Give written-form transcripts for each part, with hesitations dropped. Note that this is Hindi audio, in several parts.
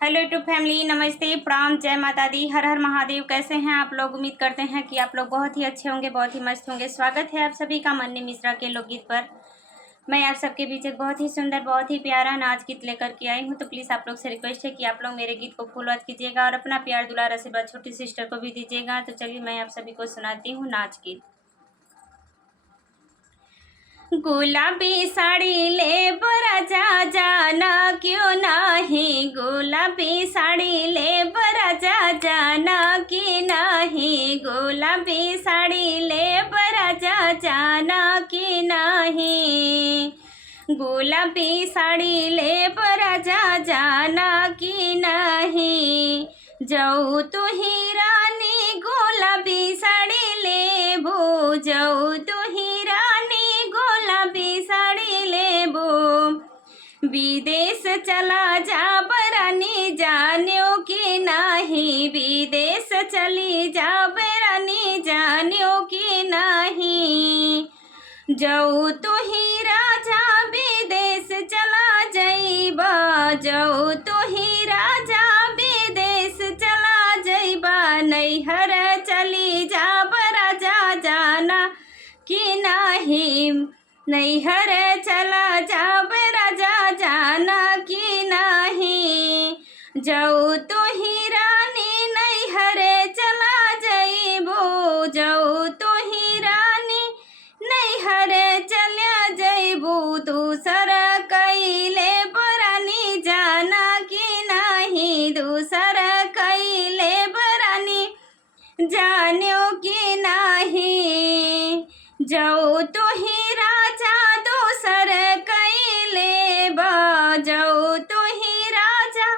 हेलो यूट्यूब फैमिली, नमस्ते, प्रणाम, जय माता दी, हर हर महादेव। कैसे हैं आप लोग? उम्मीद करते हैं कि आप लोग बहुत ही अच्छे होंगे, बहुत ही मस्त होंगे। स्वागत है आप सभी का मन्नी मिश्रा के लोकगीत पर। मैं आप सबके बीच एक बहुत ही सुंदर, बहुत ही प्यारा नाच गीत लेकर के आई हूँ। तो प्लीज़ आप लोग से रिक्वेस्ट है कि आप लोग मेरे गीत को फुल वॉच कीजिएगा और अपना प्यार दुलार आशीर्वाद छोटी सिस्टर को भी दीजिएगा। तो चलिए मैं आप सभी को सुनाती हूँ नाच गीत। गुलाबी साड़ी ले बराजा जाना क्यों नहीं, गुलाबी साड़ी ले बराजा जाना कि नहीं, गुलाबी साड़ी ले बराजा जाना कि नहीं, गुलाबी साड़ी ले बराजा जाना कि नहीं। जाऊ तू ही रानी गुलाबी साड़ी ले भू, जाऊ तू ही रानी गुलाबी साड़ी ले भू। विदेश चला जा बरानी जानियो कि नहीं, विदेश चली जा बरानी जानियो कि नहीं। जाऊ तू ही राजा विदेश चला जाइबा, जाऊ तू ही राजा विदेश चला जाइबा। नैहर चली जा बराजा जाना कि नहीं, नैहर चला जा बराजा जाना कि नहीं। जाऊ तू ही रानी नैहर चला जाइबो, जाऊ तू ही रानी नैहर चला जाइबू। दूसर कैले बरानी जाना कि नहीं, दूसर कैले बरानी जानियो कि नहीं। जाऊ तू ही राजा दूसर कैले बा, जाऊ तू ही राजा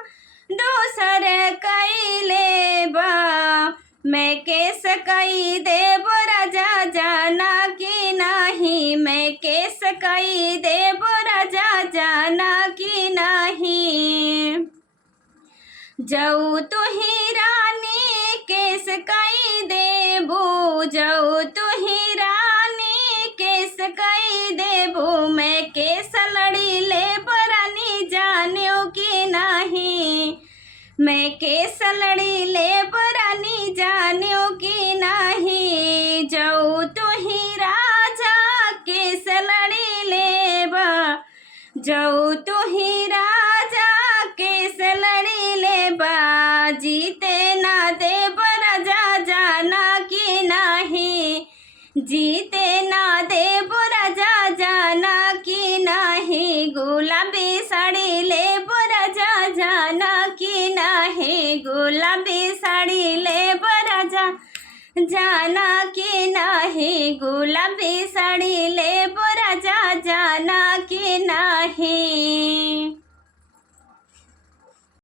दूसर कैले बा। मैं केस कई देव राजा जाना कि नहीं, मैं केस कई देव राजा जाना कि नहीं। जाऊ तू ही रानी केस कई देबू, जाऊ तू ही रानी केस कई देबू। मैं केस लड़ी ले बरानी जानियो कि नहीं, मैं केस लड़ी ले बरानी जानियो कि नहीं। जाऊ तू ही राजा केस लड़ी ले बा, जाऊ तू ही राजा केस लड़ी ले बा। जीते ना दे बराजा जाना कि नहीं, जीते ना दे बराजा जाना कि नहीं। गुलाबी साड़ी ले बराजा जाना कि नहीं, गुलाबी साड़ी ले बराजा जाना कि नहीं, गुलाबी साड़ी ले बराजा जाना कि नहीं।